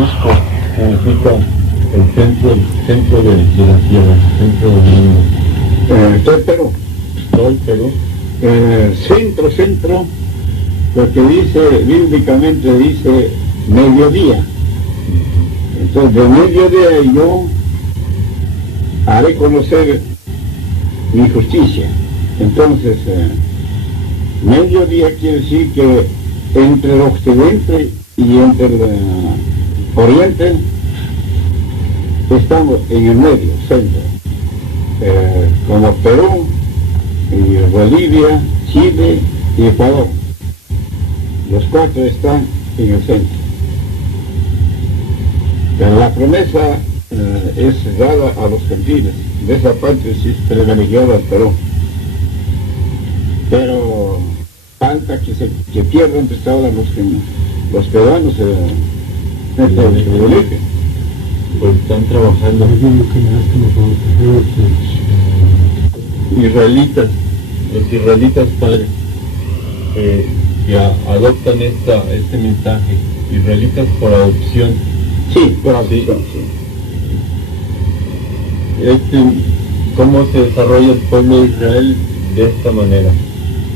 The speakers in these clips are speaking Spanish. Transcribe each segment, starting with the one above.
Cusco significa el centro de la tierra, el centro del mundo. Todo el Perú. Todo el Perú. Centro, porque dice, bíblicamente dice mediodía. Entonces, de mediodía yo haré conocer mi justicia. Entonces, mediodía quiere decir que entre el occidente y entre el oriente estamos en el medio, centro, como Perú, y Bolivia, Chile y Ecuador. Los cuatro están en el centro. Pero la promesa es dada a los gentiles. De esa parte sí es privilegiada al Perú. Pero falta que pierdan pues ahora los peruanos el privilegio. Pues están trabajando los israelitas padres que adoptan este mensaje, israelitas por adopción. Sí, por adopción, sí. ¿Cómo se desarrolla el pueblo de Israel de esta manera,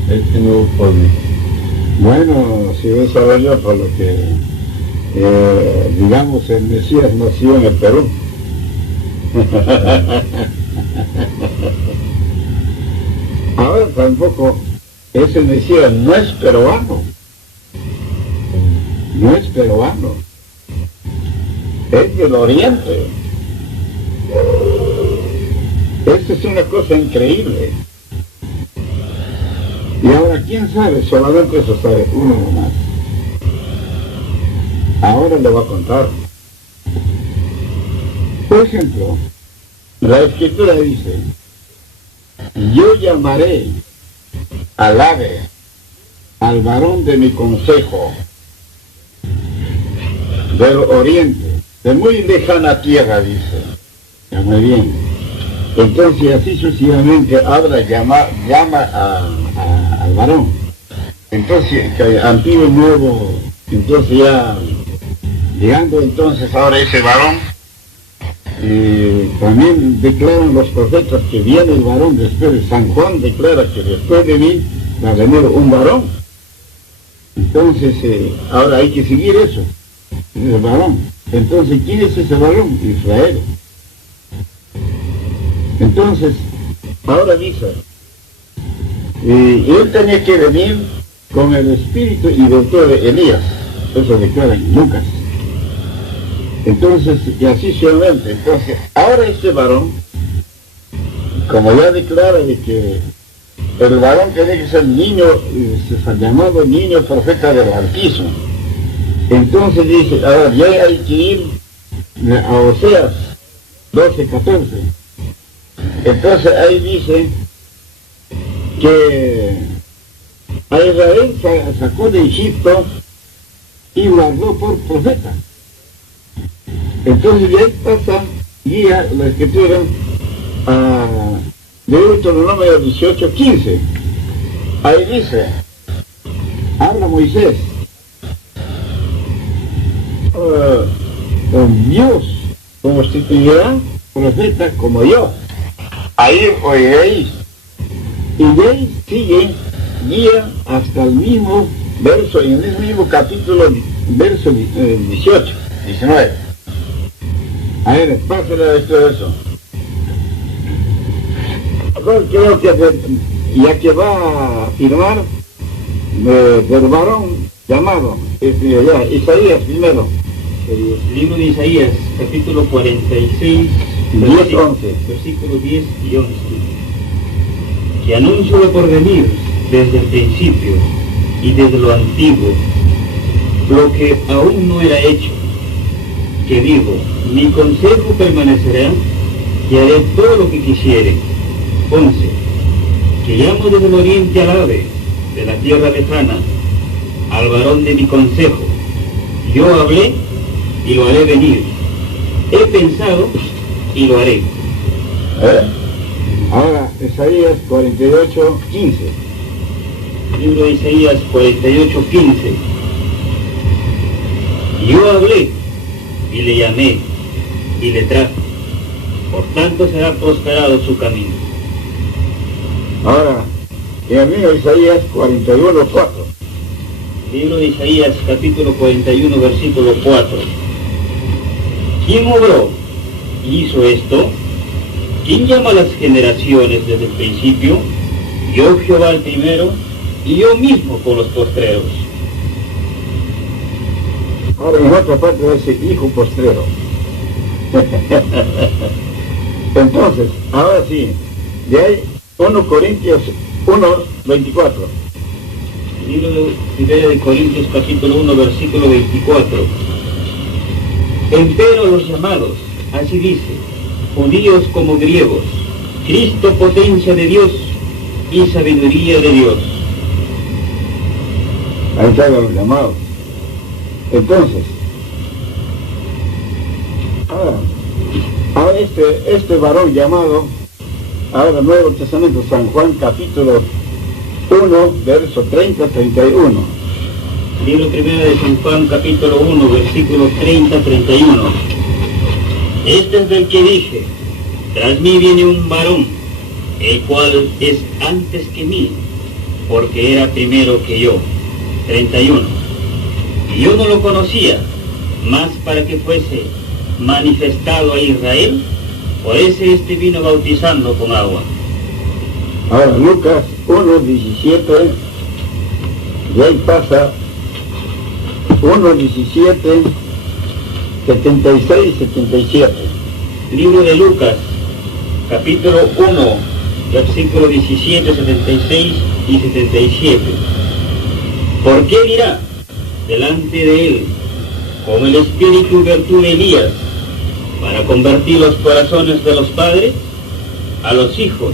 este nuevo pueblo? Bueno, se desarrolla por lo que, digamos, el Mesías nació en el Perú. Ahora tampoco ese Mesías no es peruano. No es peruano. Es del Oriente. Esto es una cosa increíble. Y ahora, ¿quién sabe? Solamente eso sabe uno nomás. Ahora le voy a contar. Por ejemplo, la Escritura dice: yo llamaré al ave, al varón de mi consejo, del oriente, de muy lejana tierra, dice. Ya muy bien. Entonces así sucesivamente habla, llama al varón. Entonces, antiguo y nuevo, entonces ya, llegando entonces ahora ese varón, también declaran los profetas que viene el varón después de San Juan, declara que después de mí va a venir un varón. Entonces, ahora hay que seguir eso, el varón. Entonces, ¿quién es ese varón? Israel. Entonces, ahora dice, él tenía que venir con el espíritu y doctor de Elías. Eso declara en Lucas. Entonces, y así suavemente. Entonces, ahora este varón, como ya declara de que el varón tiene que ser niño, se ha llamado niño profeta del Altísimo. Entonces dice, ahora ya hay que ir a Oseas 12:14. Entonces ahí dice que a Israel sacó de Egipto y guardó por profeta. Entonces de ahí pasa, guía la Escritura a Deuteronomio 18:15. Ahí dice, habla Moisés, Dios constituirá profeta como yo. Ahí oiréis. Y de ahí sigue, guía hasta el mismo verso, en el mismo capítulo, verso 18, 19. A ver, pásale esto de eso. Creo que ya que va a firmar del varón llamado, Isaías primero. El libro de Isaías, capítulo 46, 10-11. versículos 10 y 11. Que anuncio lo por venir desde el principio y desde lo antiguo, lo que aún no era hecho, que digo, mi consejo permanecerá y haré todo lo que quisiere. 11. Que llamo desde el oriente al ave, de la tierra lejana, al varón de mi consejo. Yo hablé y lo haré venir. He pensado y lo haré. Ahora, Isaías 48:15. Libro de Isaías 48:15. Yo hablé y le llamé, y le traje. Por tanto será prosperado su camino. Ahora, en el libro de Isaías 41:4. Libro de Isaías, capítulo 41, versículo 4. ¿Quién obró y hizo esto? ¿Quién llama a las generaciones desde el principio? Yo, Jehová, el primero, y yo mismo con los postreros. Ahora en otra parte dice hijo postrero. Entonces, ahora sí, de ahí 1 Corintios 1:24. Libro de Corintios, capítulo 1, versículo 24. Empero los llamados, así dice, judíos como griegos, Cristo potencia de Dios y sabiduría de Dios. Ahí están los llamados. Entonces, ahora este varón llamado, ahora Nuevo Testamento, San Juan capítulo 1, verso 30-31. Libro primero de San Juan, capítulo 1, versículos 30-31. Este es del que dije, tras mí viene un varón, el cual es antes que mí, porque era primero que yo. 31. Y yo no lo conocía, mas para que fuese manifestado a Israel, por ese vino bautizando con agua. Ahora Lucas 1:17, y ahí pasa 1:17, 76-77. Libro de Lucas, capítulo 1, versículo 17, 76 y 77. ¿Por qué dirá delante de él, como el espíritu y virtud de Elías, para convertir los corazones de los padres a los hijos,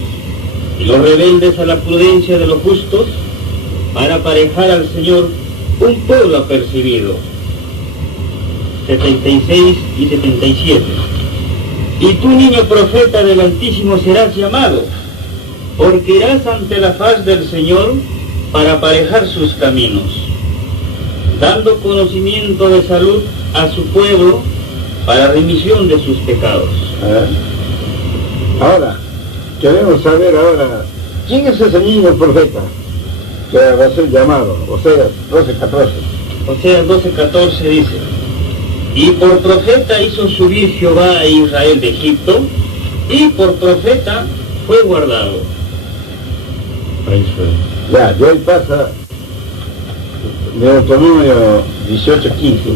y los rebeldes a la prudencia de los justos, para aparejar al Señor un pueblo apercibido? 76 y 77. Y tú, niño profeta del Altísimo, serás llamado, porque irás ante la faz del Señor para aparejar sus caminos, dando conocimiento de salud a su pueblo para remisión de sus pecados. Ahora, queremos saber ahora, ¿quién es ese niño profeta que va a ser llamado? Oseas 12:14. Oseas 12:14 dice, y por profeta hizo subir Jehová a Israel de Egipto, y por profeta fue guardado. Ya, de ahí pasa Deuteronomio 18:15.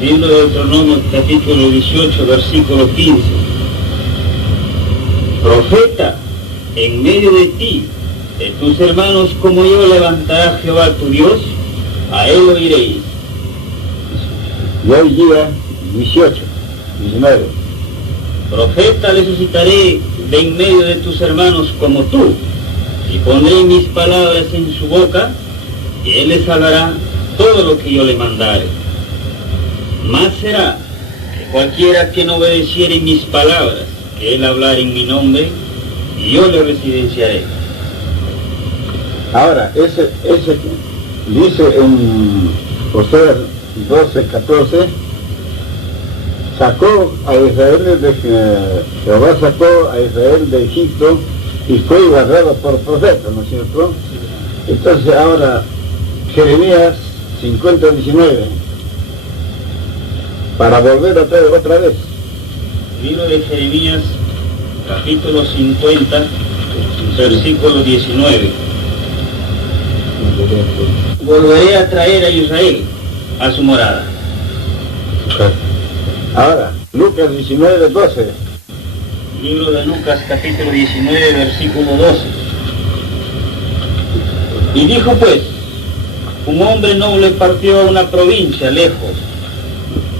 Libro de Deuteronomio, capítulo 18, versículo 15. Profeta en medio de ti, de tus hermanos como yo, levantará Jehová tu Dios, a él oiréis. Y hoy día 18, 19. Profeta le suscitaré de en medio de tus hermanos como tú, y pondré mis palabras en su boca, y él les hablará todo lo que yo le mandare. Más será que cualquiera que no obedeciere mis palabras, que él hablar en mi nombre, y yo le residenciaré. Ahora, ese dice en Oseas 12:14, sacó a Israel Jehová sacó a Israel de Egipto y fue guardado por profeta, ¿no es cierto? Entonces ahora Jeremías 50:19, para volver a traer otra vez. Libro de Jeremías, capítulo 50, versículo 19. Volveré a traer a Israel a su morada. Ahora, Lucas 19:12. Libro de Lucas, capítulo 19, versículo 12. Y dijo pues, un hombre noble partió a una provincia lejos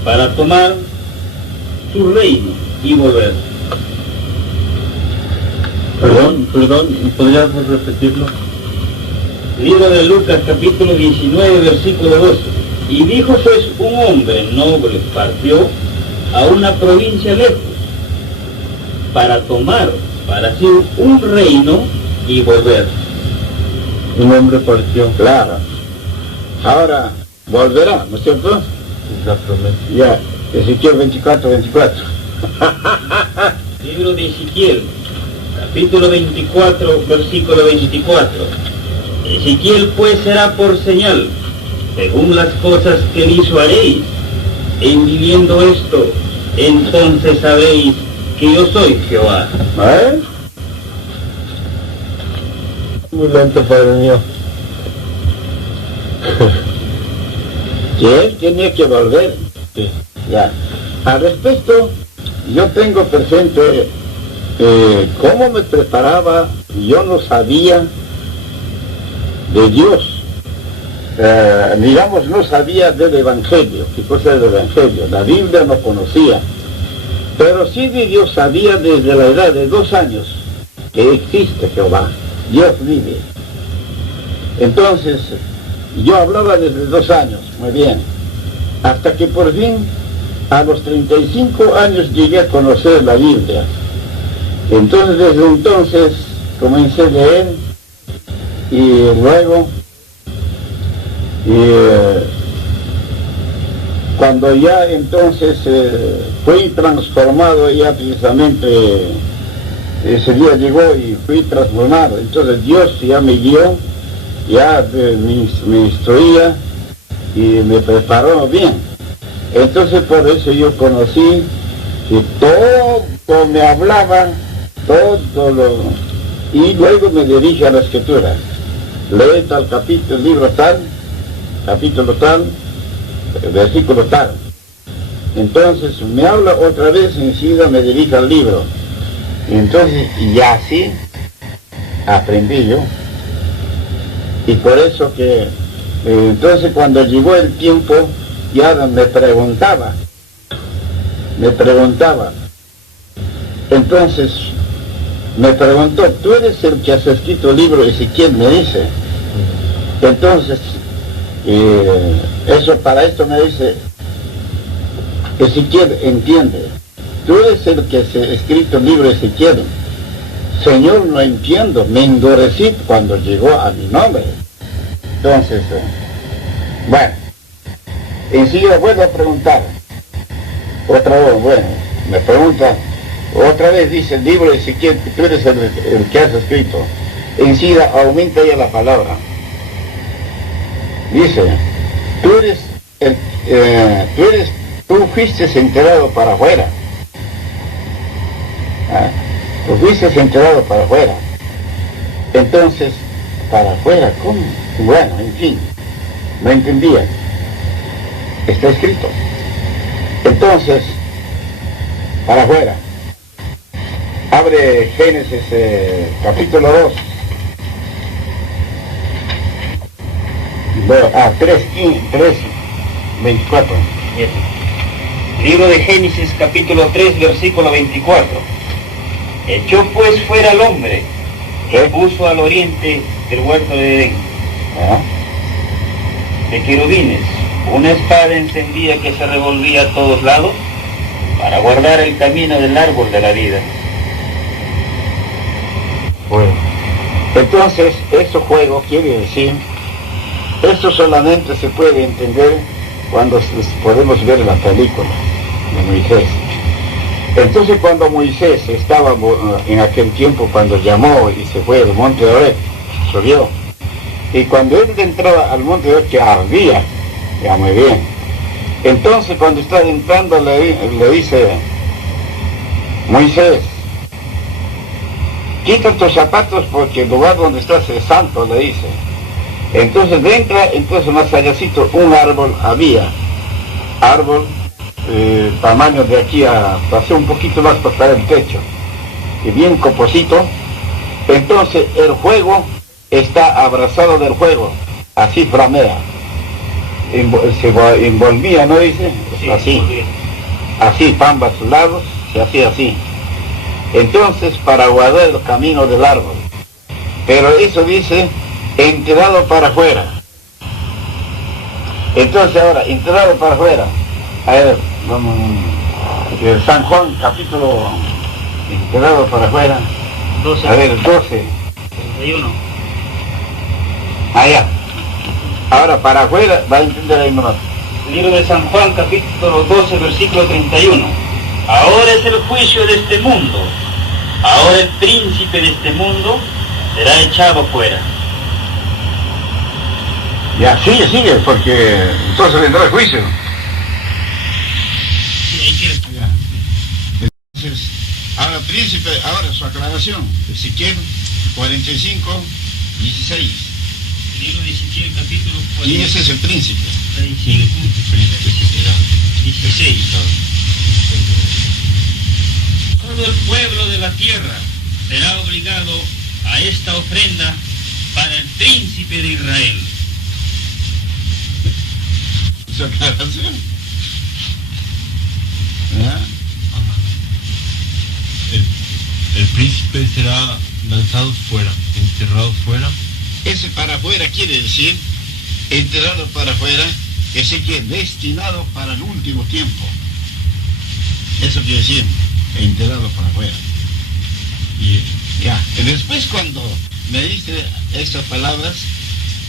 para tomar su reino y volver. Perdón, ¿podrías repetirlo? Libro de Lucas, capítulo 19, versículo 12. Y dijo pues, un hombre noble partió a una provincia lejos para tomar para sí un reino y volver. Un hombre partió. Claro. Ahora volverá, ¿no es cierto? La promesa. Ya. Ezequiel 24. Libro de Ezequiel, capítulo 24, versículo 24. Ezequiel pues será por señal, según las cosas que él hizo haréis. En viviendo esto, entonces sabéis que yo soy Jehová. ¿Eh? Muy lento, Padre mío. Que él tenía que volver. Sí. Ya. Al respecto, yo tengo presente cómo me preparaba. Yo no sabía de Dios. Digamos, no sabía del Evangelio. ¿Qué cosa es el Evangelio? La Biblia no conocía. Pero sí de Dios sabía desde la edad de 2 años que existe Jehová. Dios vive. Entonces, yo hablaba desde 2 años, muy bien. Hasta que por fin, a los 35 años llegué a conocer la Biblia. Entonces, desde entonces, comencé a leer y luego, cuando ya entonces fui transformado, ya precisamente ese día llegó y fui transformado. Entonces Dios ya me guió, ya me instruía y me preparó bien. Entonces por eso yo conocí que todo me hablaba, y luego me dirige a la Escritura. Lee tal capítulo, libro tal, capítulo tal, versículo tal. Entonces me habla otra vez, enseguida me dirige al libro. Entonces, y así aprendí yo. Y por eso que, entonces cuando llegó el tiempo, ya me preguntaba. Entonces, me preguntó, ¿tú eres el que has escrito el libro Ezequiel? Me dice. Entonces, para esto me dice, Ezequiel, entiende. Tú eres el que ha escrito el libro Ezequiel. Señor, no entiendo, me endurecí cuando llegó a mi nombre. Entonces, bueno, enseguida vuelvo a preguntar. Otra vez, bueno, me pregunta, otra vez dice el libro Ezequiel, tú eres el que has escrito. Enseguida aumenta ya la palabra. Dice, tú fuiste enterrado para afuera. Tú fuiste enterrado para afuera. Entonces, ¿para afuera? ¿Cómo? Bueno, en fin, no entendía. Está escrito. Entonces, para afuera. Abre Génesis capítulo 2. 3:24. Libro de Génesis capítulo 3 versículo 24. Echó pues fuera al hombre que puso al oriente del huerto de Edén. De querubines, una espada encendida que se revolvía a todos lados para guardar el camino del árbol de la vida. Bueno, entonces, eso juego quiere decir, esto solamente se puede entender cuando podemos ver la película de Moisés. Entonces, cuando Moisés estaba en aquel tiempo, cuando llamó y se fue al monte de Oreb, subió, y cuando él entraba al monte de Oreb, que ardía, ya muy bien. Entonces, cuando está entrando, le dice, Moisés, quita tus zapatos porque el lugar donde estás es santo, le dice. Entonces entra, entonces más allácito un árbol había, tamaño de aquí a, pasé un poquito más para el techo, y bien coposito. Entonces el fuego está abrazado del fuego, así flamea, se envolvía, ¿no dice? Sí, así, para ambos lados, se hacía así. Entonces, para guardar el camino del árbol. Pero eso dice, enterrado para afuera. Entonces ahora, enterrado para afuera. A ver, vamos, San Juan, capítulo, enterrado para afuera. 12. A ver, 12. 31. Allá. Ahora, para afuera, va a entender ahí nomás. Libro de San Juan, capítulo 12, versículo 31. Ahora es el juicio de este mundo. Ahora el príncipe de este mundo será echado fuera. Ya, sigue, porque entonces vendrá el juicio. Sí, ahí quiere. Ya. Entonces, ahora príncipe, ahora su aclaración. Ezequiel 45, 16. Libro de Ezequiel, capítulo 45. ¿Quién es ese príncipe? 16. Todo el pueblo de la tierra será obligado a esta ofrenda para el príncipe de Israel. Su aclaración. ¿Ah? El príncipe será lanzado fuera, enterrado fuera. Ese para afuera quiere decir, enterrado para afuera, ese que es destinado para el último tiempo. Eso quiere decir, enterrado para afuera. Y ya, y después cuando me dice estas palabras,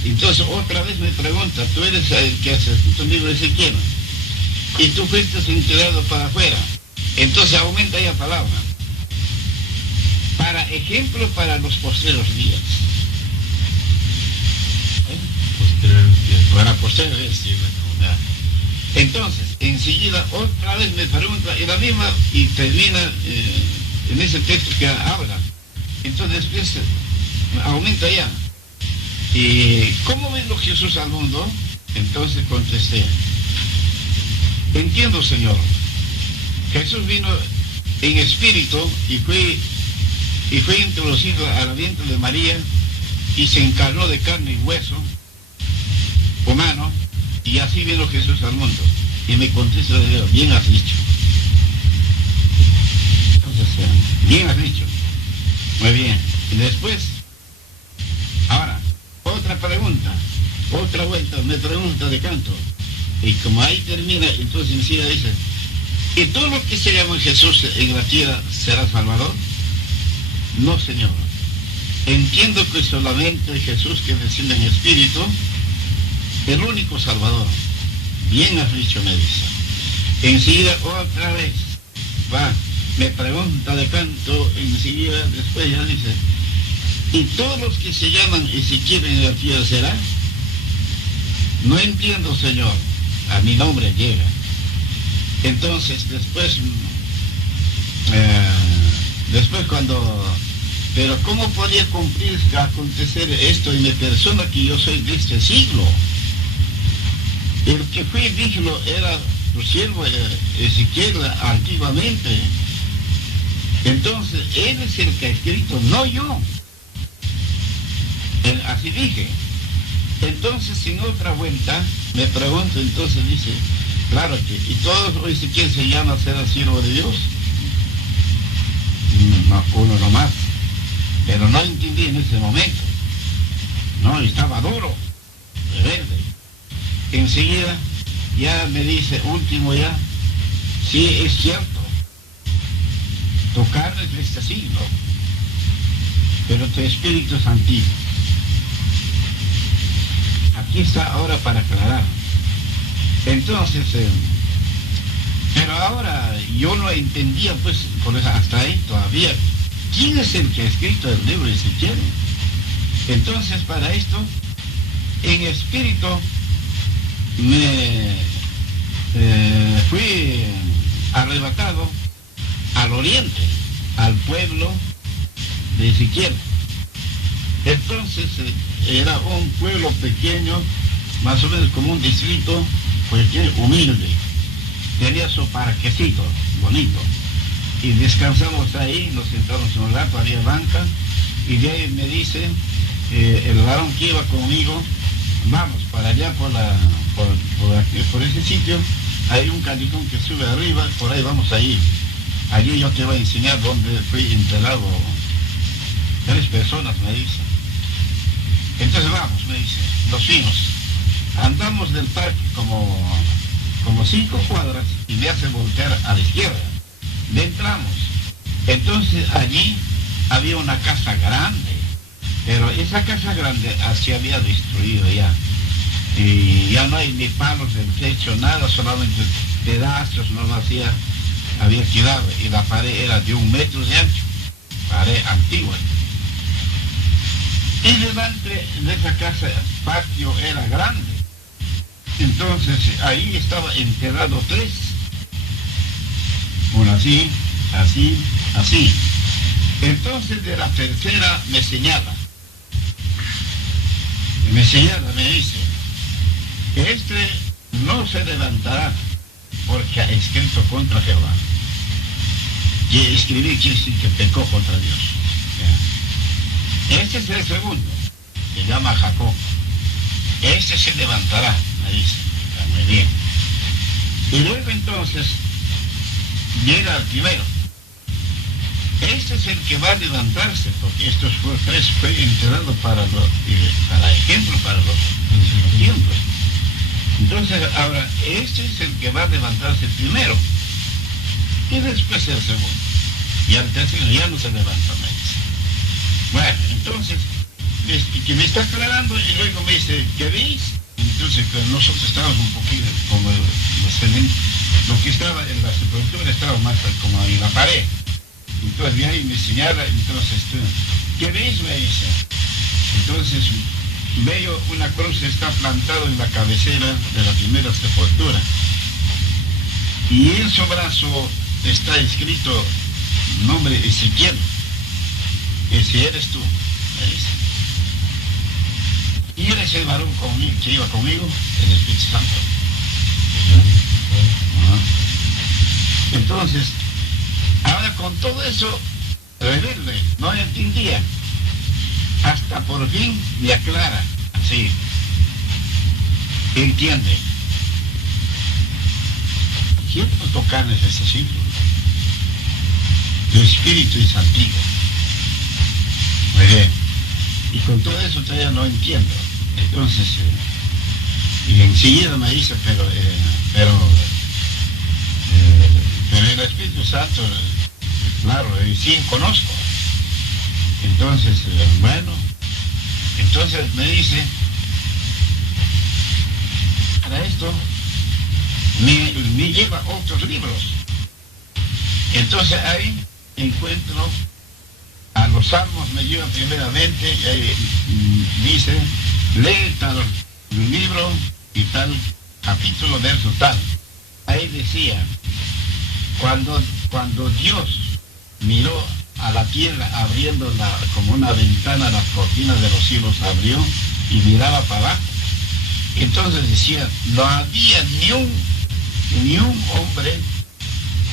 entonces otra vez me pregunta, tú eres el que hace tu libro de Ezequiel, y tú fuiste enterrado para afuera. Entonces aumenta ya palabra. Para ejemplo para los postreros días. Para posteriores. Entonces, enseguida otra vez me pregunta, y la misma, y termina en ese texto que habla. Entonces después aumenta ya. ¿Y cómo vino Jesús al mundo? Entonces contesté, entiendo, Señor. Jesús vino en espíritu y fue introducido al vientre de María y se encarnó de carne y hueso humano, y así vino Jesús al mundo. Y me contesta de Dios, bien has dicho. Entonces, bien has dicho. Muy bien. Y después, ahora, otra pregunta, otra vuelta, me pregunta de canto. Y como ahí termina, entonces encima dice, ¿y todo lo que se llama Jesús en la tierra será Salvador? No, Señor. Entiendo que solamente Jesús que desciende en espíritu, el único Salvador. Bien has dicho, me dice. Enseguida otra vez va, me pregunta de canto, enseguida después ya dice, ¿y todos los que se llaman Ezequiel en la tierra será? No entiendo, Señor, a mi nombre llega. Entonces después cuando, pero ¿cómo podía cumplir, acontecer esto en mi persona que yo soy de este siglo? El que fue digno era tu siervo Ezequiel antiguamente. Entonces, él es el que ha escrito, no yo. Así dije. Entonces, sin otra vuelta, me pregunto, entonces dice, claro que, ¿y todos Ezequiel se llama ser el siervo de Dios? No, uno nomás. Pero no entendí en ese momento. No, estaba duro, rebelde. Enseguida ya me dice, último ya, sí, es cierto, tu carne es de este siglo, pero tu espíritu es antiguo. Aquí está ahora para aclarar. Entonces, pero ahora yo no entendía, pues, por eso hasta ahí todavía, ¿quién es el que ha escrito el libro de Ezequiel? Entonces, para esto, en espíritu, me fui arrebatado al oriente, al pueblo de Ezequiel. Entonces era un pueblo pequeño, más o menos como un distrito, pues humilde. Tenía su parquecito bonito. Y descansamos ahí, nos sentamos un rato, había banca, y de ahí me dice el varón que iba conmigo, vamos para allá por ese sitio, hay un callejón que sube arriba, por ahí vamos a ir. Allí yo te voy a enseñar dónde fui enterrado 3 personas, me dice. Entonces vamos, me dice, nos fuimos. Andamos del parque como 5 cuadras y me hace voltear a la izquierda. Le entramos. Entonces allí había una casa grande, pero esa casa grande se había destruido ya. y ya no hay ni palos en techo, nada, solamente pedazos, no hacía, había quedado, y la pared era de 1 metro de ancho, pared antigua. Y delante de esa casa, el patio era grande, entonces ahí estaba enterrado 3, uno así, así, así. Entonces de la tercera me señala, me dice, este no se levantará porque ha escrito contra Jehová. Y escribir quiere decir que pecó contra Dios. Este es el segundo, se llama Jacob. Este se levantará, me dice, está muy bien. Y luego entonces llega el primero. Este es el que va a levantarse, porque estos 3 fue enterrado para ejemplo, para los tiempos. Entonces, ahora, este es el que va a levantarse primero, y después el segundo. Y al tercero ya no se levanta, me dice. Bueno, entonces, que me está aclarando, y luego me dice, ¿qué veis? Entonces, nosotros estábamos un poquito como lo que estaba en la sepultura estaba más como en la pared. Entonces viene y me señala, entonces, ¿qué veis? Me dice. Entonces veo una cruz está plantada en la cabecera de la primera sepultura. Y en su brazo está escrito nombre Ezequiel. Ese eres tú, me dice. Y eres el varón que iba conmigo, el Espíritu Santo. Entonces, ahora con todo eso, rebelde, no entendía. Hasta por fin me aclara, así. Entiende. ¿Quién no tocar en este siglo? El espíritu es antiguo. Muy bien. Y con todo eso todavía no entiendo. Entonces, y enseguida me dice, pero el Espíritu Santo, claro, sí conozco. Entonces, bueno, entonces me dice, para esto me lleva otros libros. Entonces ahí encuentro a los salmos, me lleva primeramente, y ahí dice, lee tal libro y tal capítulo, verso tal. Ahí decía, cuando Dios miró a la tierra abriendo como una ventana, las cortinas de los cielos abrió y miraba para abajo. Entonces decía, no había ni un hombre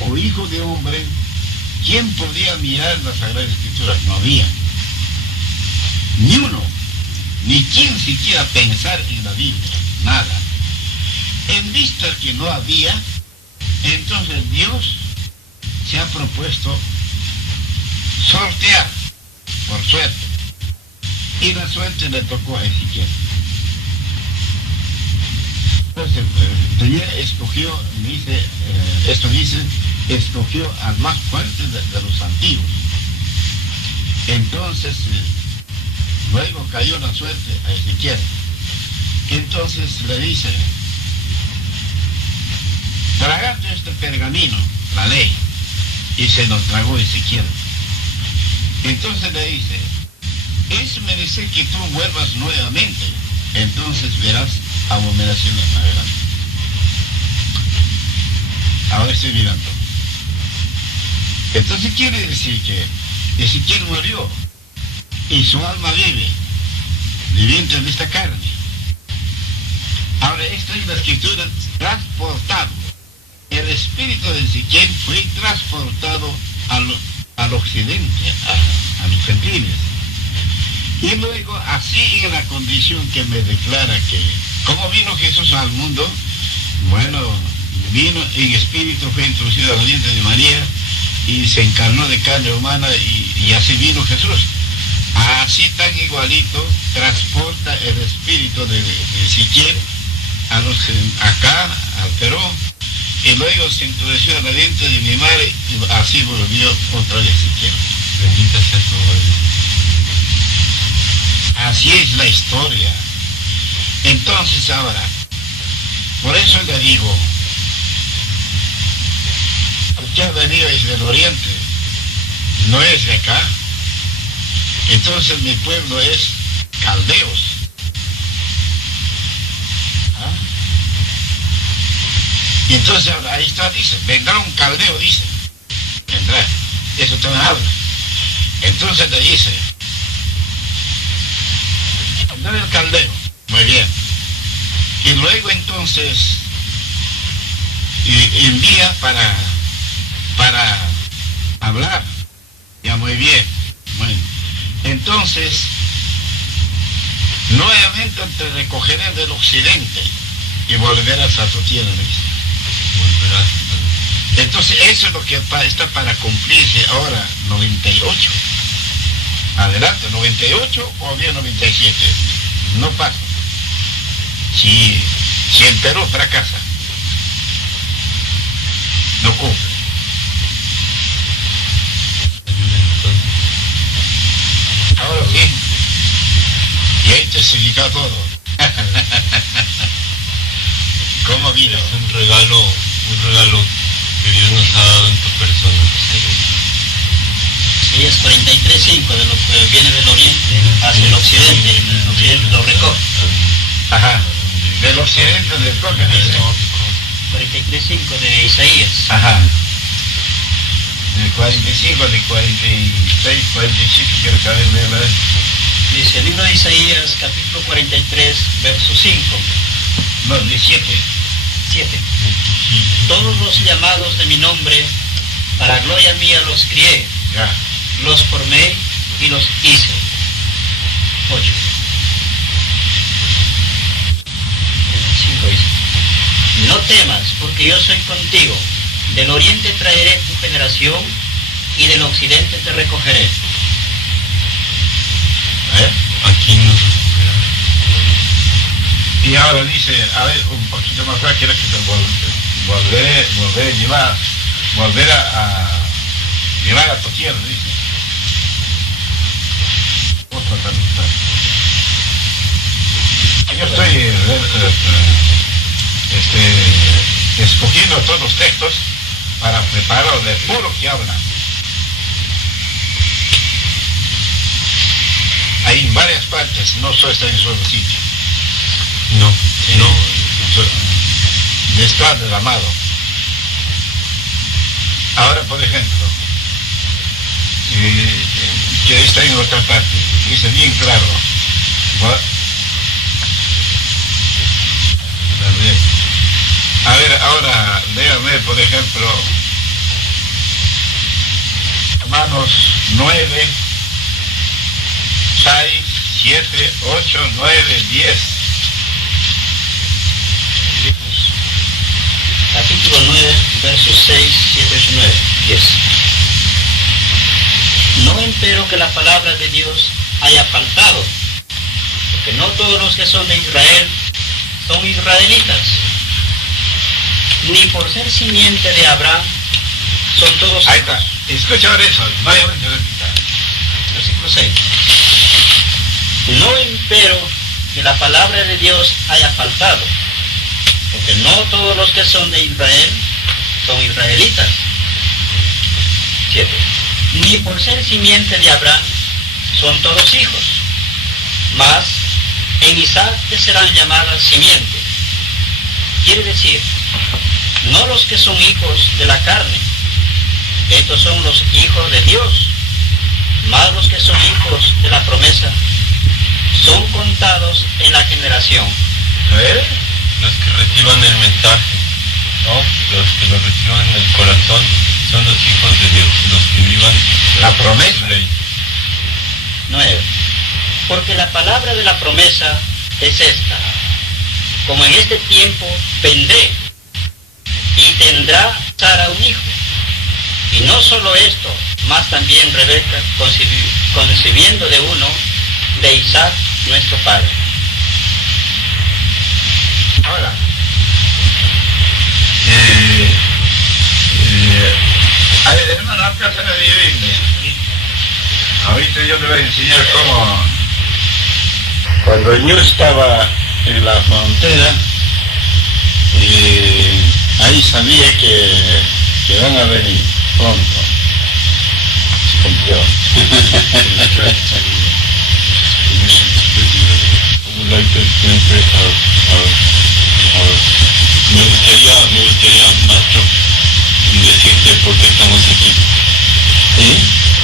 o hijo de hombre quien podía mirar las Sagradas Escrituras. No había. Ni uno. Ni quien siquiera pensar en la Biblia. Nada. En vista que no había, entonces Dios se ha propuesto sortear por suerte. Y la suerte le tocó a Ezequiel. Entonces, escogió, escogió al más fuerte de los antiguos. Entonces, luego cayó la suerte a Ezequiel. Entonces le dice, tragate este pergamino, la ley, y se lo tragó Ezequiel. Entonces le dice, es merecer que tú vuelvas nuevamente, entonces verás abominaciones más grandes. Ahora estoy mirando. Entonces quiere decir que Ezequiel murió y su alma vive, viviendo en esta carne. Ahora esta es la escritura, transportado. El espíritu de Ezequiel fue transportado al occidente, a los gentiles. Y luego, así en la condición que me declara que, ¿cómo vino Jesús al mundo? Bueno, vino en espíritu, fue introducido a la vientre de María y se encarnó de carne humana y así vino Jesús. Así tan igualito transporta el espíritu de Ezequiel acá, al Perú, y luego se introdució a la vientre de mi madre y así volvió otra vez Ezequiel. Bendita sea tu gloria. Así es la historia. Entonces ahora, por eso le digo, usted ha venido desde el oriente, no es de acá. Entonces mi pueblo es caldeos. ¿Ah? Y entonces ahora, ahí está, dice, vendrá un caldeo, dice. Vendrá. Eso también habla. Entonces le dice, vendrá el caldeo. Muy bien. Y luego entonces envía para hablar. Ya, muy bien. Bueno. Entonces, nuevamente te recogeré del occidente y volverás a tu tierra. Volverás. Entonces, eso es lo que está para cumplirse ahora, 98. Adelante, 98 o bien 97. No pasa. Si en Perú fracasa, no cumple. Ahora sí. Y ahí te significa todo. ¿Cómo vino? Es un regalo que Dios nos ha dado en tu persona. Isaías 43:5, de lo que viene del oriente hacia el occidente, el occidente lo recoge. Ajá. Del occidente del coque, dice. 43:5 de Isaías. Ajá. Del 45, del 46, 47, quiero saber, ¿verdad? Dice el libro de Isaías, capítulo 43, verso 5. No, 17. 7. Todos los llamados de mi nombre, para gloria mía los crié, Ya. los formé y los hice. 8. 5 dice, no temas, porque yo soy contigo. Del oriente traeré tu generación y del occidente te recogeré. Aquí nos recogerá. Y ahora dice, a ver, un poquito más acá, quiero que te volver a llevar a tu tierra, dice. Otra también. Yo estoy escogiendo todos los textos para preparar de puro que hablan. Hay en varias partes, no solo está en un solo sitio. No. Está derramado. Ahora, por ejemplo, que está en otra parte, dice bien claro. A ver, ahora, léame, por ejemplo, Romanos 9, 6, 7, 8, 9, 10. Capítulo 9, versos 6, 7, 8, 9, 10. No empero que la palabra de Dios haya faltado, porque no todos los que son de Israel son israelitas, ni por ser simiente de Abraham son todos. Ahí está. Escucha ahora eso. Nuevamente. Versículo 6. No empero que la palabra de Dios haya faltado, porque no todos los que son de Israel son israelitas. 7. Ni por ser simiente de Abraham son todos hijos, mas en Isaac te serán llamadas simiente. Quiere decir, no los que son hijos de la carne, estos son los hijos de Dios, mas los que son hijos de la promesa son contados en la generación. Los que reciban el mensaje, ¿no? Los que lo reciban en el corazón son los hijos de Dios, los que vivan la promesa. Ley. 9. Porque la palabra de la promesa es esta: como en este tiempo vendré, y tendrá Sara un hijo. Y no solo esto, mas también Rebeca concibiendo de uno, de Isaac nuestro padre. Ahora, a ver, hermano, alcanza a dividirme. Ahorita yo le voy a enseñar cómo, cuando yo estaba en la frontera, ahí sabía que van a venir pronto. Se cumplió. Me gustaría, maestro, decirte por qué estamos aquí.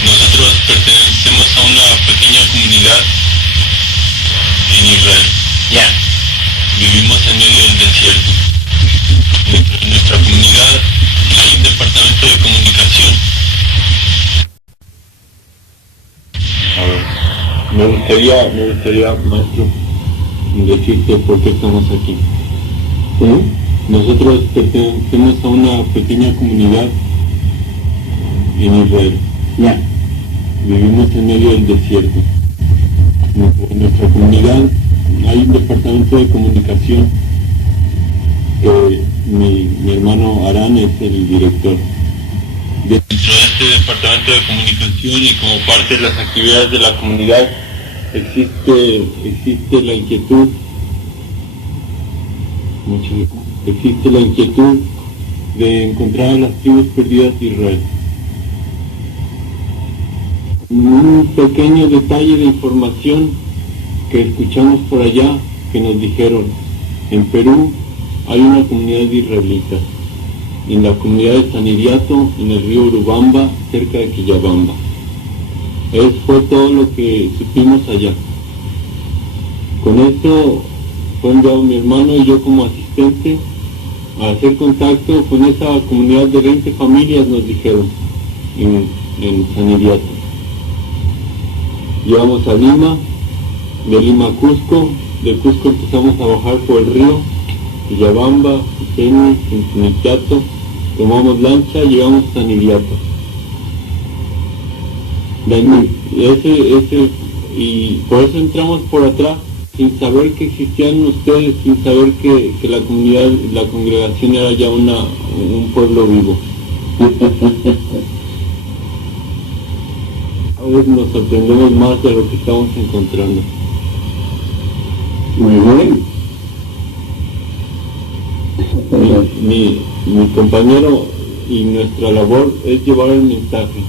Nosotros pertenecemos a una pequeña comunidad en Israel. Vivimos en medio del desierto. En nuestra comunidad hay un departamento de comunicación. Me gustaría, maestro, decirte por qué estamos aquí. Nosotros pertenecemos a una pequeña comunidad en Israel. Vivimos en medio del desierto. En nuestra comunidad hay un departamento de comunicación que mi hermano Arán es el director. Dentro de este departamento de comunicación y como parte de las actividades de la comunidad existe la inquietud de encontrar a las tribus perdidas de Israel. Un pequeño detalle de información que escuchamos por allá, que nos dijeron: en Perú hay una comunidad de israelitas, en la comunidad de San Iriato, en el río Urubamba, cerca de Quillabamba. Eso fue todo lo que supimos allá. Con esto fue enviado mi hermano y yo como asistente a hacer contacto con esa comunidad de 20 familias, nos dijeron, en San Iriato. Llegamos a Lima, de Lima a Cusco, de Cusco empezamos a bajar por el río, Quillabamba, Quiteño, Quintiniquiato, tomamos lancha, llegamos a San Iriato. Y por eso entramos por atrás, sin saber que existían ustedes, sin saber que la comunidad, la congregación era ya un pueblo vivo. A veces nos sorprendemos más de lo que estamos encontrando. Muy bien. Mi compañero y nuestra labor es llevar el mensaje.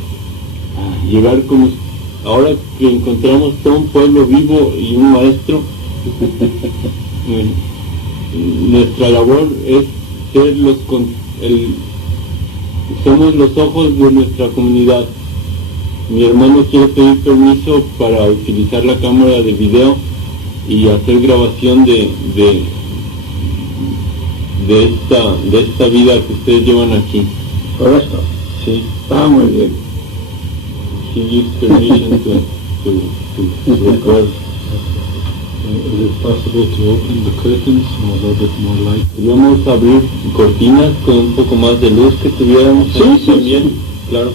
Llegar como ahora que encontramos todo un pueblo vivo y un maestro, nuestra labor es ser somos los ojos de nuestra comunidad. Mi hermano quiere pedir permiso para utilizar la cámara de video y hacer grabación de esta vida que ustedes llevan aquí. ¿Correcto? Sí. Está muy bien. He gives permission to record. Is it possible to open the curtains a little bit more light? Podríamos abrir cortinas con un poco más de luz que tuviéramos también. Sí. Claro.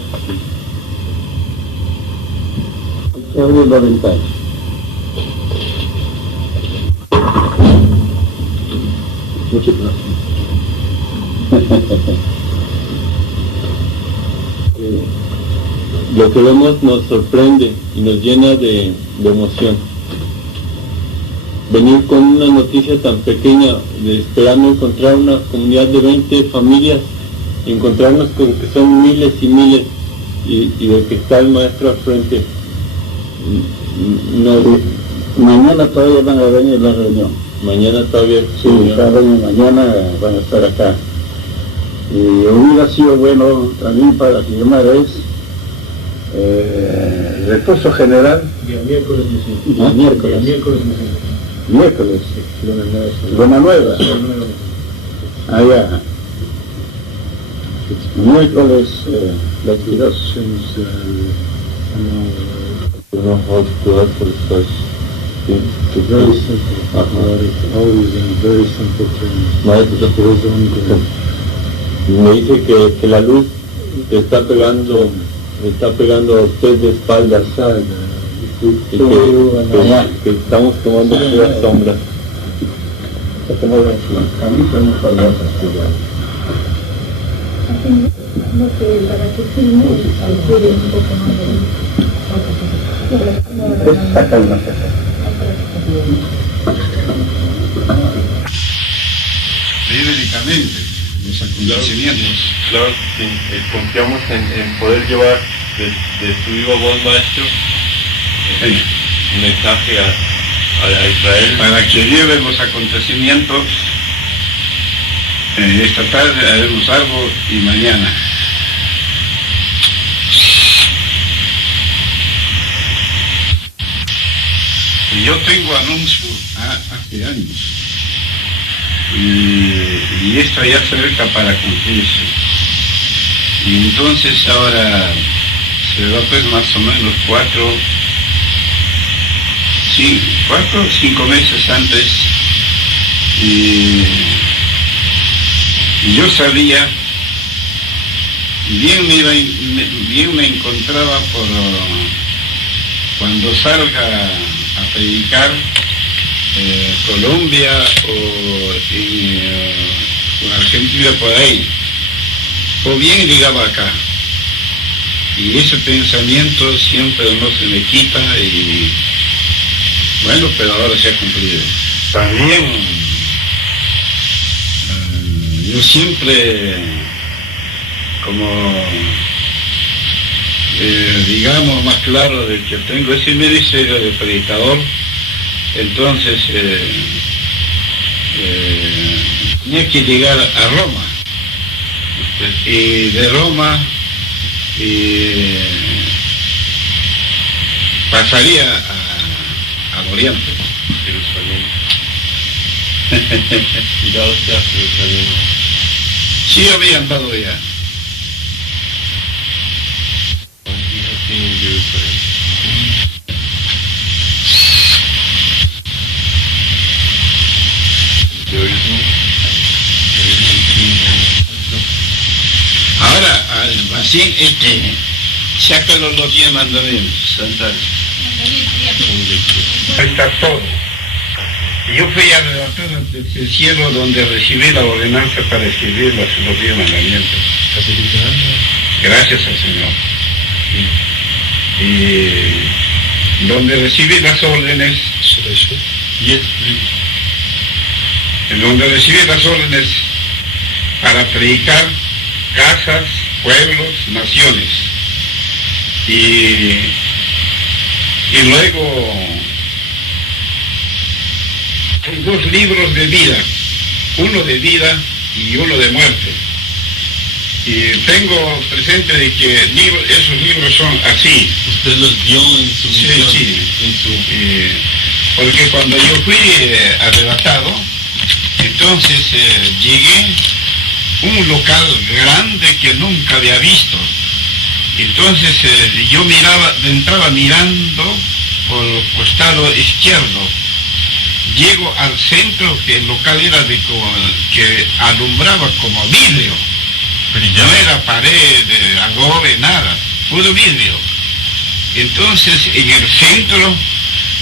Hay que abrir la ventana. Muchas gracias. Lo que vemos nos sorprende y nos llena de emoción. Venir con una noticia tan pequeña, esperando encontrar una comunidad de 20 familias, y encontrarnos con que son miles y miles, y de que está el maestro al frente. Mañana todavía van a venir la reunión. Mañana todavía. Sí, mañana van a estar acá. Y hubiera sido bueno también para que llamarais recurso general. Día miércoles, Miércoles. Luna Nueva. Allá. Miércoles 22. Very simple. Always in very simple terms. Maestro, me dice que la luz te está pegando a usted de espaldas, ¿sabes? Y que estamos tomando puras sombras. A mí son muy falosas. No sé, para que filme requiere un poco más de... Saca una cosa. verídicamente los acontecimientos. Claro, sí. Confiamos en poder llevar de tu viva voz, maestro, un mensaje a Israel. Para que lleven los acontecimientos, esta tarde haremos algo y mañana. Y yo tengo anuncio hace años. Y esto ya cerca para cumplirse. Y entonces ahora será pues más o menos 4 o 5 meses antes. Y yo sabía, bien me encontraba por cuando salga a predicar Colombia o en Argentina por ahí, o bien llegaba acá, y ese pensamiento siempre no se me quita, y bueno, pero ahora se ha cumplido. También yo siempre como digamos más claro de que tengo ese ministerio de predicador. Entonces tenía que llegar a Roma, y de Roma pasaría al Oriente, Jerusalén. Ya usted a Jerusalén. Sí, había andado ya. Ahora, así, sácalo los 10 mandamientos, Santa. Ahí está todo. Yo fui al redactor del cielo donde recibí la ordenanza para escribir los 10 mandamientos. Gracias al Señor. Y donde recibí las órdenes, en donde recibí las órdenes para predicar casas, pueblos, naciones. Y luego hay 2 libros de vida, uno de vida y uno de muerte. Y tengo presente de que esos libros son así. Usted los vio en su misión. Sí. Porque cuando yo fui arrebatado, entonces llegué a un local grande que nunca había visto. Entonces yo entraba mirando por el costado izquierdo. Llego al centro, que el local era que alumbraba como vidrio. No era pared, adobe, nada, puro vidrio. Entonces en el centro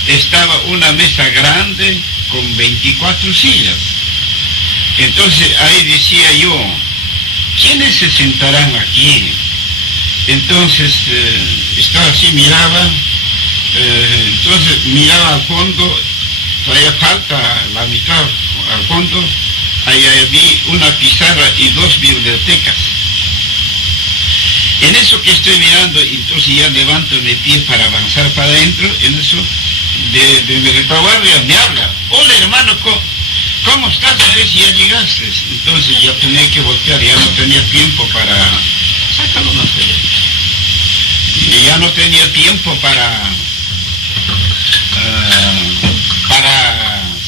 estaba una mesa grande con 24 sillas. Entonces ahí decía yo, ¿quiénes se sentarán aquí? Entonces estaba así, miraba, entonces miraba al fondo, todavía falta la mitad al fondo. Ahí vi una pizarra y 2 bibliotecas. En eso que estoy mirando, entonces ya levanto mi pie para avanzar para adentro. En eso, de mi retaguardia me habla. Hola hermano, ¿cómo estás? A ver si ya llegaste. Entonces ya tenía que voltear, ya no tenía tiempo para... Sácalo más allá. Y ya no tenía tiempo para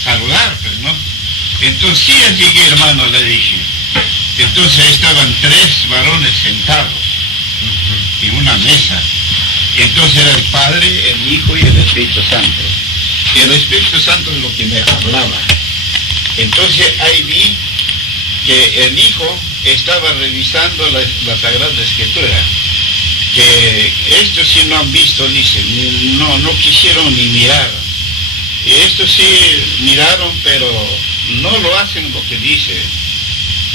saludar, pues, ¿no? Entonces, sí, ya llegué, hermano, le dije. Entonces estaban 3 varones sentados en una mesa. Entonces era el Padre, el Hijo y el Espíritu Santo. Y el Espíritu Santo es lo que me hablaba. Entonces ahí vi que el Hijo estaba revisando la Sagrada Escritura. Que estos sí no han visto, dice, no quisieron ni mirar. Y estos sí miraron, pero no lo hacen lo que dice.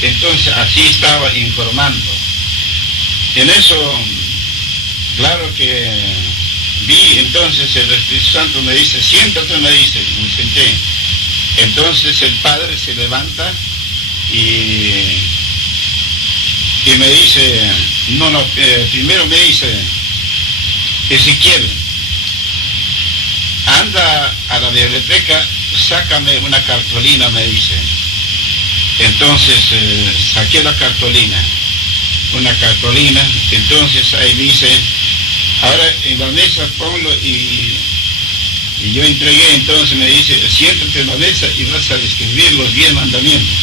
Entonces así estaba informando. En eso, claro que vi, entonces el Espíritu Santo me dice, siéntate, me dice, me senté. Entonces el Padre se levanta y me dice, primero me dice, Ezequiel, anda a la biblioteca, sácame una cartulina, me dice. Entonces saqué la cartulina, entonces ahí dice, ahora en la mesa ponlo y yo entregué, entonces me dice, siéntate en la mesa y vas a escribir los 10 mandamientos.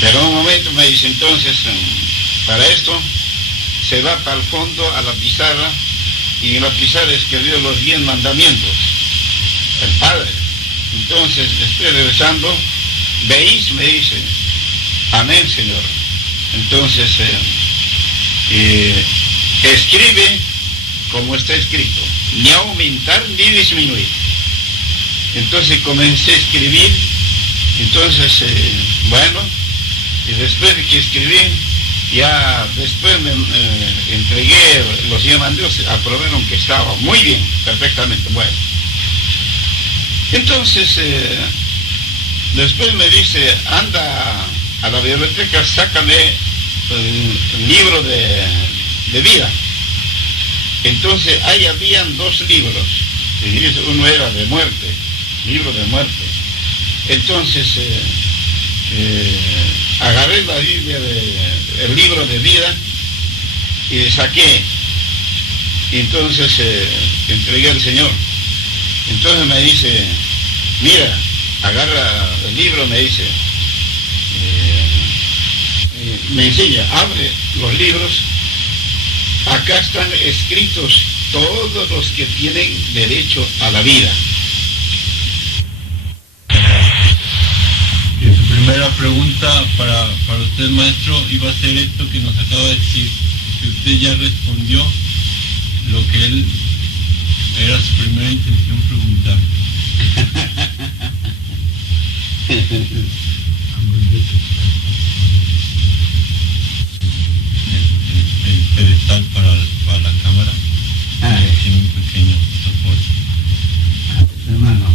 Pero un momento me dice, entonces, para esto, se va para el fondo a la pizarra, y en la pizarra escribió los 10 mandamientos, el Padre. Entonces, estoy regresando, ¿veis? Me dice, amén, Señor. Entonces, escribe como está escrito, ni aumentar ni disminuir. Entonces comencé a escribir, entonces, bueno, y después de que escribí, ya después me entregué los 10 mandamientos, aprobaron que estaba muy bien, perfectamente bueno. Entonces, después me dice, anda a la biblioteca, sácame el libro de vida. Entonces ahí habían 2 libros, y uno era de muerte, libro de muerte. Entonces agarré la Biblia, el libro de vida, y saqué, y entonces entregué al Señor. Entonces me dice, mira, agarra el libro, me dice, me enseña, abre los libros, acá están escritos todos los que tienen derecho a la vida. Su primera pregunta para usted, maestro, iba a ser esto que nos acaba de decir, que usted ya respondió lo que él era su primera intención preguntar. El pedestal para la cámara tiene un pequeño soporte. Hermano,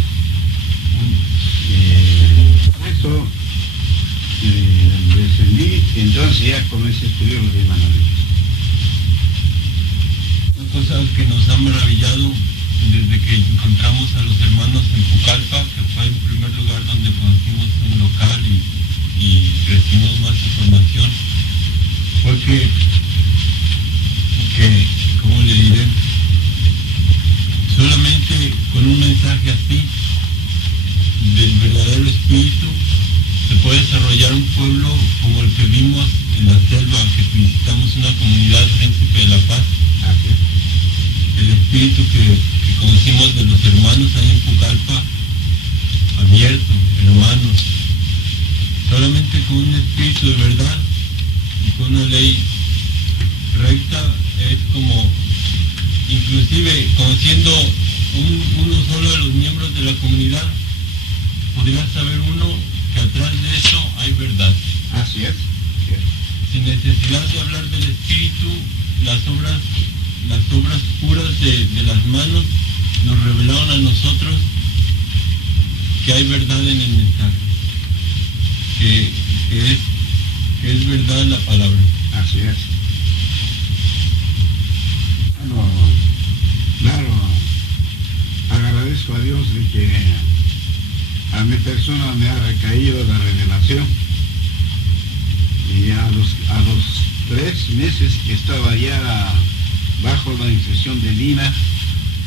eso descendí, entonces ya comencé a estudiar los 10 mandamientos. Una cosa que nos ha maravillado desde que encontramos a los hermanos en Pucallpa, que fue el primer lugar donde conocimos un local y recibimos más información, fue que ¿cómo le diré? Solamente con un mensaje así del verdadero espíritu se puede desarrollar un pueblo como el que vimos en la selva, que visitamos una comunidad Príncipe de la Paz. El espíritu que conocimos de los hermanos ahí en Pucallpa, abierto, hermanos, solamente con un espíritu de verdad y con una ley recta, es como, inclusive conociendo uno solo de los miembros de la comunidad, podría saber uno que atrás de eso hay verdad. Así es. Sin necesidad de hablar del espíritu, las obras puras de las manos nos revelaron a nosotros que hay verdad en el mensaje, que es verdad la palabra. Así es. Claro, agradezco a Dios de que a mi persona me ha recaído la revelación, y a los 3 meses que estaba ya bajo la infección de Nina,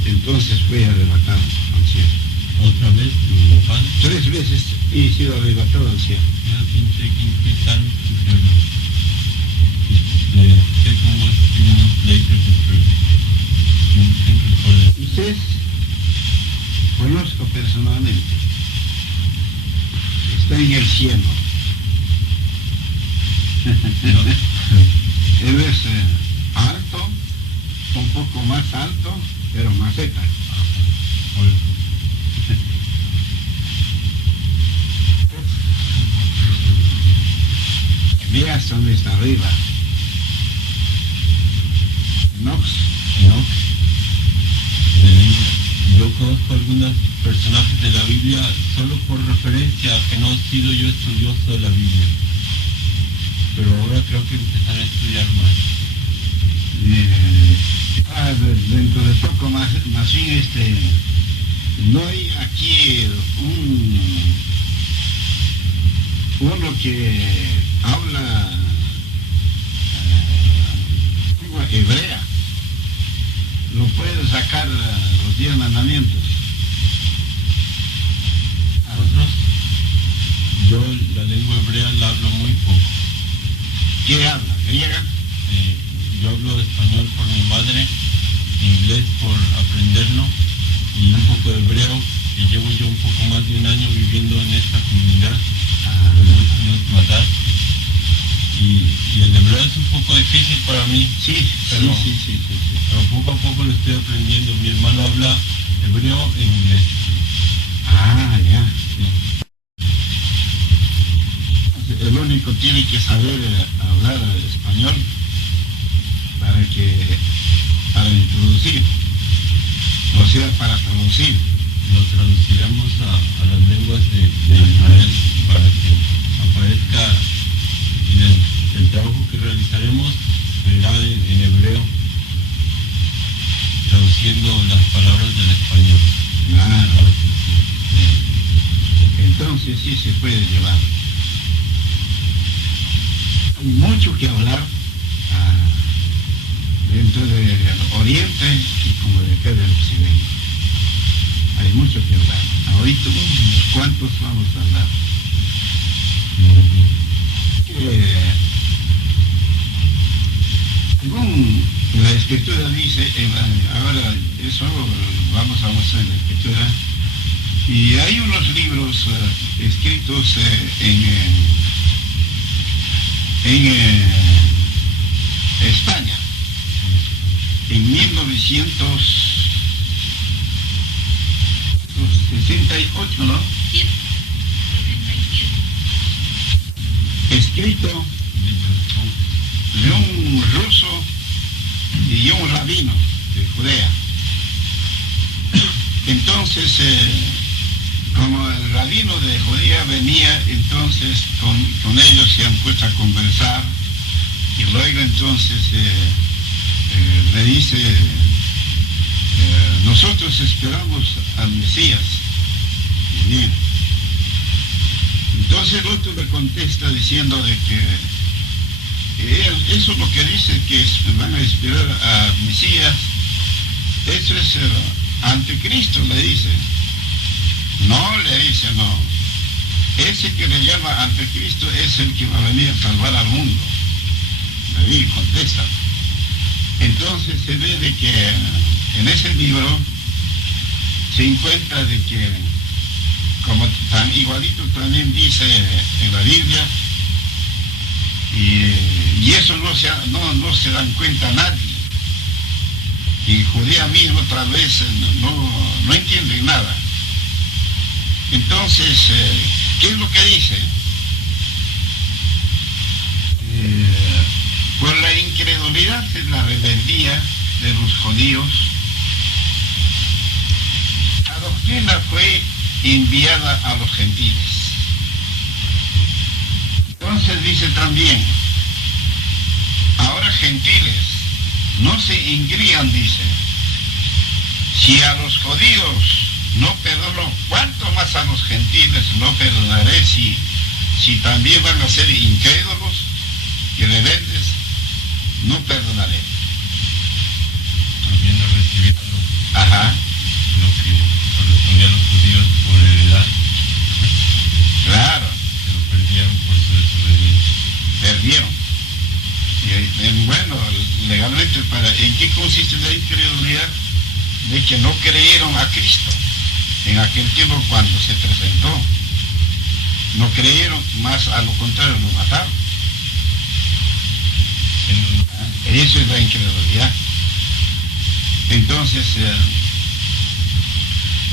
entonces fui arrebatado al cielo. ¿Otra vez? 3 veces he sido arrebatado al cielo. Quizás conozco personalmente, está en el cielo. Él es alto, un poco más alto, pero maceta. Mira hasta dónde está arriba. Nox. Yo conozco algunos personajes de la Biblia solo por referencia, que no he sido yo estudioso de la Biblia. Pero ahora creo que empezaré a estudiar más. Dentro de poco más bien, no hay aquí uno que habla lengua hebrea, lo puede sacar los 10 mandamientos. ¿A otros? Yo la lengua hebrea la hablo muy poco. ¿Qué habla? ¿Griega? Yo hablo español por mi madre, inglés por aprenderlo y un poco de hebreo, que llevo yo un poco más de un año viviendo en esta comunidad, matar. Y el hebreo es un poco difícil para mí. Sí, pero poco a poco lo estoy aprendiendo. Mi hermano habla hebreo e inglés. Ah, ya. Sí. El único tiene que saber hablar español para introducir, o sea, para traducir. Lo traduciremos a las lenguas de Israel para que aparezca en el trabajo que realizaremos, será en hebreo, traduciendo las palabras del español. Claro. Entonces sí se puede llevar. Hay mucho que hablar dentro del Oriente y como de acá del Occidente. Hay mucho que hablar. Ahorita unos cuantos vamos a hablar. Según la Escritura dice, ahora eso vamos a mostrar en la Escritura, y hay unos libros escritos en España, en 1968, ¿no? Sí, 77. Escrito de un ruso y un rabino de Judea. Entonces, como el rabino de Judea venía, entonces con ellos se han puesto a conversar, y luego entonces le dice, nosotros esperamos al Mesías. Bien. Entonces el otro le contesta diciendo de que eso es lo que dice, que van a esperar a Mesías, eso es el anticristo, le dice. No, le dice, no. Ese que le llama anticristo es el que va a venir a salvar al mundo. David contesta. Entonces se ve de que en ese libro se encuentra de que, como tan igualito también dice en la Biblia, y eso no se dan cuenta nadie. Y Judea mismo otra vez no entienden nada. Entonces, ¿qué es lo que dice? Por la incredulidad y la rebeldía de los judíos, la doctrina fue enviada a los gentiles. Entonces dice también, ahora gentiles, no se ingrían, dice, si a los judíos no perdono, ¿cuánto más a los gentiles no perdonaré si también van a ser incrédulos y rebeldes? No perdonaré. También no recibieron Ajá. lo que correspondía a los judíos por heredad. Claro. Que lo perdieron por su desobediencia. Perdieron. Y, bueno, legalmente, ¿en qué consiste la incredulidad? De que no creyeron a Cristo en aquel tiempo cuando se presentó. No creyeron, más a lo contrario, lo mataron. Eso es la incredulidad. Entonces,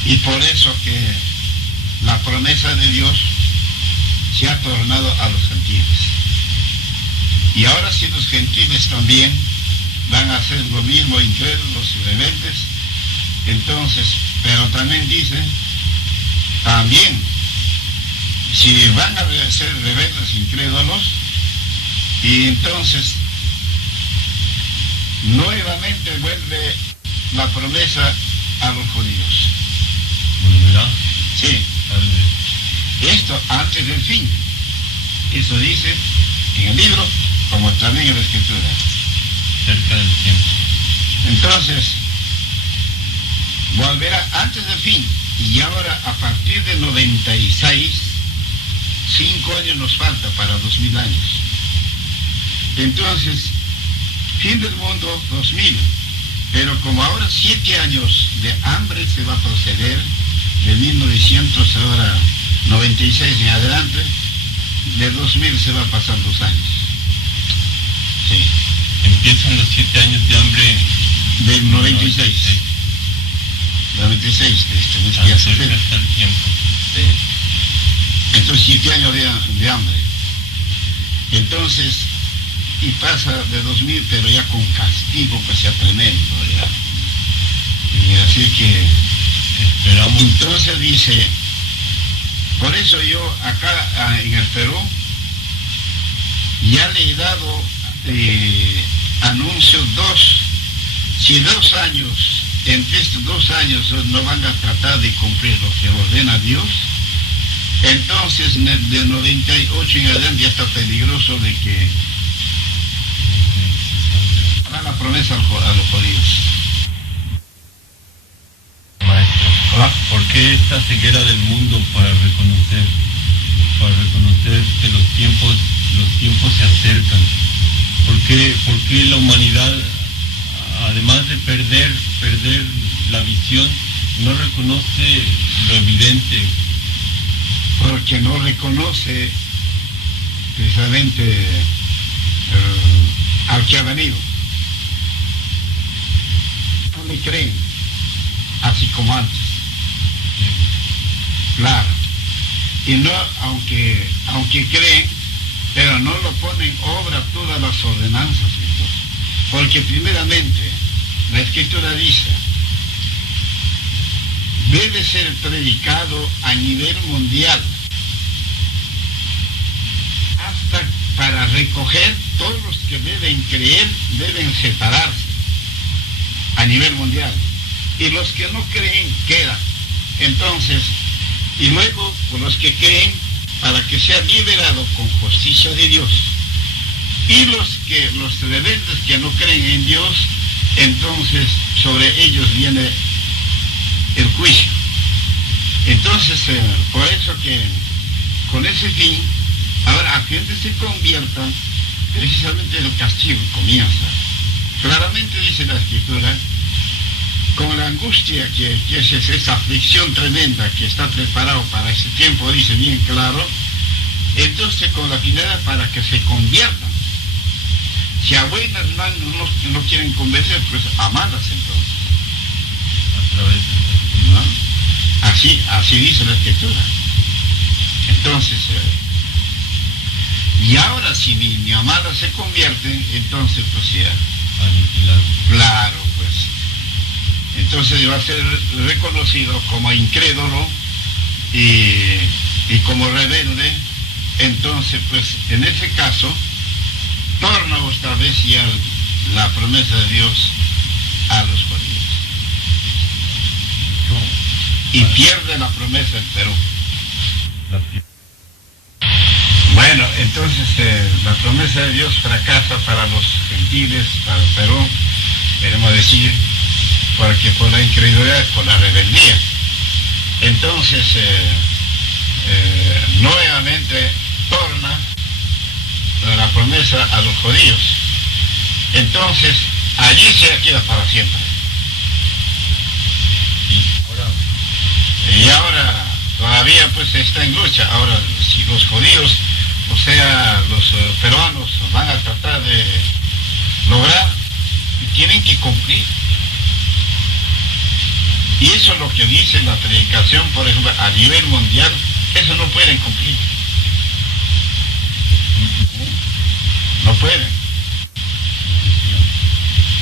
y por eso que la promesa de Dios se ha tornado a los gentiles. Y ahora si los gentiles también van a hacer lo mismo, incrédulos y rebeldes, entonces Pero también dice, también, si van a ser rebeldes incrédulos, y entonces nuevamente vuelve la promesa a los judíos. ¿Volverá? Sí. Esto antes del fin. Eso dice en el libro, como también en la escritura. Cerca del tiempo. Entonces, volverá antes del fin. Y ahora, a partir del 96, 5 años nos falta para 2000 años. Entonces, fin del mundo 2000. Pero como ahora 7 años de hambre se va a proceder, de 1900 ahora 96 en adelante, de 2000 se va a pasar 2 años. Sí. Empiezan los 7 años de hambre del 96. 96, este mes que ya se acerca. El tiempo. Sí. Entonces 7 años de hambre. Entonces, y pasa de 2000, pero ya con castigo, pues ya tremendo, ya. Y así que esperamos. Entonces dice, por eso yo acá en el Perú ya le he dado anuncios si 2 años, entre estos 2 años no van a tratar de cumplir lo que ordena Dios, entonces de 98 en adelante ya está peligroso de que haga la promesa a los judíos. Maestro, ¿por qué esta ceguera del mundo para reconocer que los tiempos se acercan? ¿Por qué la humanidad, además de perder la visión, no reconoce lo evidente? Porque no reconoce precisamente al que ha venido. No le creen, así como antes. Claro. Y no, aunque creen, pero no lo ponen obra todas las ordenanzas. Porque primeramente, la Escritura dice, debe ser predicado a nivel mundial, hasta para recoger todos los que deben creer, deben separarse a nivel mundial. Y los que no creen, quedan. Entonces, y luego, por los que creen, para que sea liberado con justicia de Dios. Y los rebeldes que no creen en Dios, entonces sobre ellos viene el juicio. Entonces, por eso que con ese fin, ahora a gente se convierta, precisamente el castigo comienza. Claramente dice la Escritura, con la angustia que es esa aflicción tremenda que está preparado para ese tiempo, dice bien claro, entonces con la finalidad para que se conviertan. Si a buenas no quieren convencer, pues a malas entonces. A través de... ¿No? Así dice la Escritura. Entonces, y ahora si ni a malas se convierten, entonces pues ya. Claro, pues. Entonces va a ser reconocido como incrédulo y como rebelde. Entonces, pues, en ese caso, torna otra vez ya la promesa de Dios a los judíos. Y pierde la promesa el Perú. Bueno, entonces la promesa de Dios fracasa para los gentiles, para el Perú, queremos decir, porque por la incredulidad, por la rebeldía. Entonces, nuevamente torna la promesa a los judíos. Entonces, allí se queda para siempre. Y ahora todavía pues está en lucha. Ahora, si los judíos, o sea, los peruanos van a tratar de lograr, tienen que cumplir. Y eso es lo que dice la predicación, por ejemplo, a nivel mundial, eso no pueden cumplir. No pueden.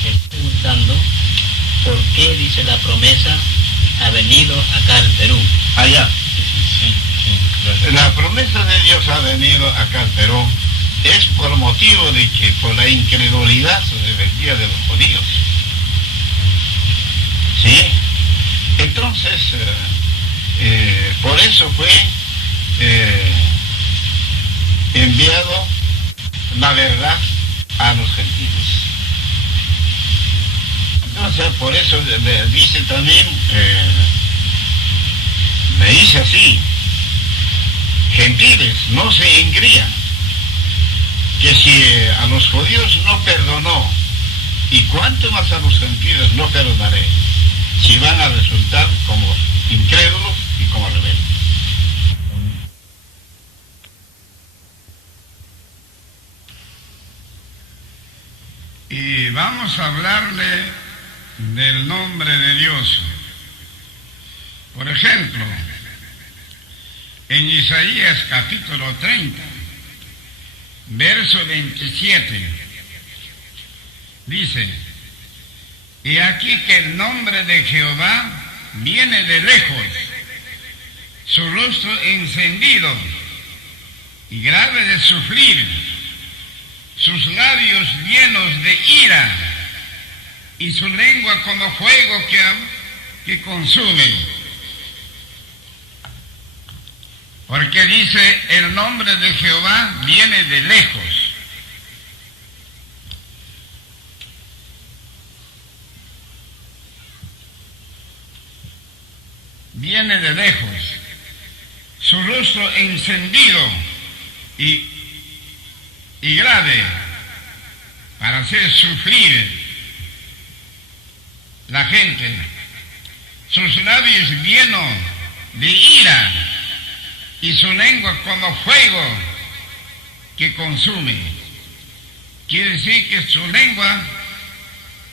Estoy preguntando por qué dice la promesa ha venido acá al Perú. Allá. La promesa de Dios ha venido acá al Perú es por motivo de que por la incredulidad rebeldía de los judíos. ¿Sí? Entonces, por eso fue enviado la verdad a los gentiles. Entonces, por eso dice también, me dice así: gentiles, no se engrían, que si a los judíos no perdonó, y cuánto más a los gentiles no perdonaré, si van a resultar como incrédulos y como rebeldes. Y vamos a hablarle del nombre de Dios. Por ejemplo, en Isaías capítulo 30, verso 27, dice: y aquí que el nombre de Jehová viene de lejos, su rostro encendido y grave de sufrir, sus labios llenos de ira y su lengua como fuego que consume. Porque dice, el nombre de Jehová viene de lejos. Viene de lejos, su rostro encendido y grave para hacer sufrir la gente, sus labios llenos de ira y su lengua como fuego que consume. Quiere decir que su lengua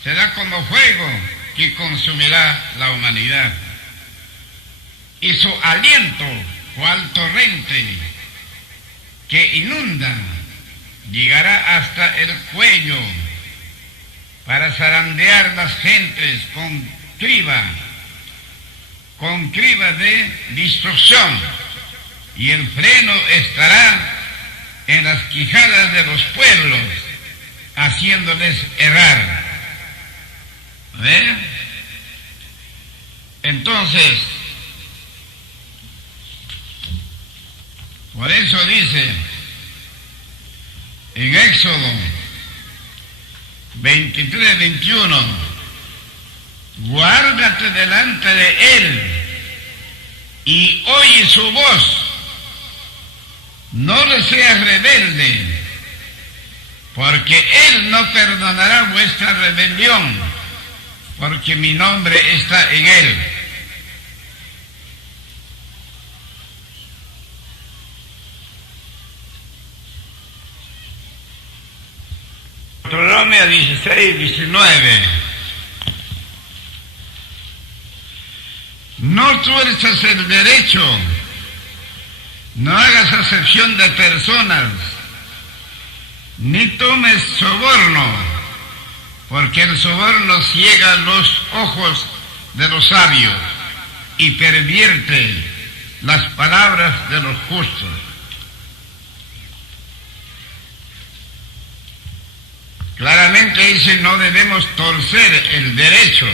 será como fuego que consumirá la humanidad. Y su aliento, cual torrente que inunda, llegará hasta el cuello para zarandear las gentes con criba de destrucción, y el freno estará en las quijadas de los pueblos, haciéndoles errar. ¿Ve? Entonces, por eso dice en Éxodo 23-21, guárdate delante de él y oye su voz, no le seas rebelde, porque él no perdonará vuestra rebelión, porque mi nombre está en él. Deuteronomio 16-19. No tuerzas el derecho, no hagas acepción de personas, ni tomes soborno, porque el soborno ciega los ojos de los sabios y pervierte las palabras de los justos. Claramente dice, no debemos torcer el derecho,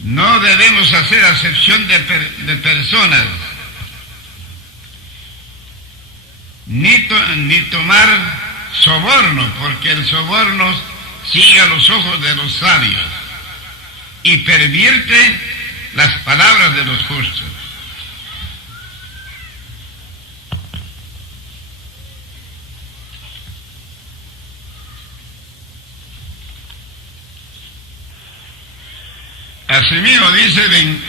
no debemos hacer acepción de personas, ni tomar soborno, porque el soborno ciega los ojos de los sabios y pervierte las palabras de los justos. Asimismo dice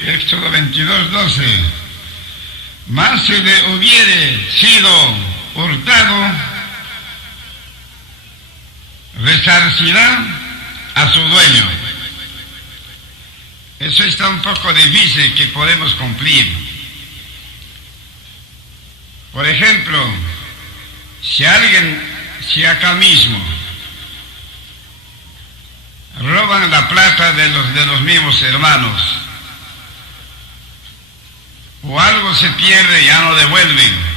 Éxodo 22:12, mas si le hubiere sido hurtado, resarcirá a su dueño. Eso está un poco difícil que podemos cumplir. Por ejemplo, si acá mismo roban la plata de los mismos hermanos, o algo se pierde, ya no devuelven.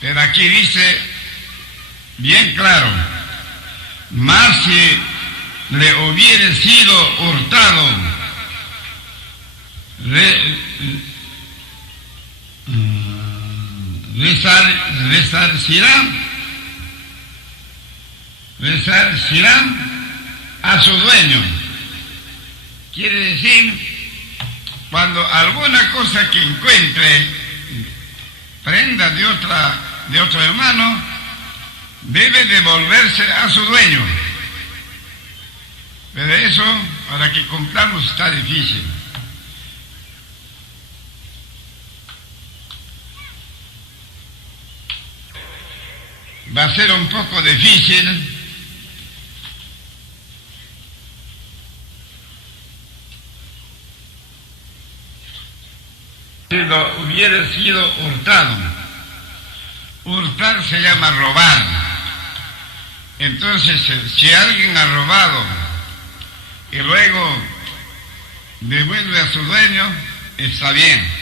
Pero aquí dice bien claro, más si le hubiere sido hurtado, resarcirá a su dueño. Quiere decir, cuando alguna cosa que encuentre, prenda de otro hermano, debe devolverse a su dueño. Pero eso, para que cumplamos, está difícil. Va a ser un poco difícil si lo hubiera sido hurtado. Hurtar se llama robar. Entonces, si alguien ha robado y luego devuelve a su dueño, está bien.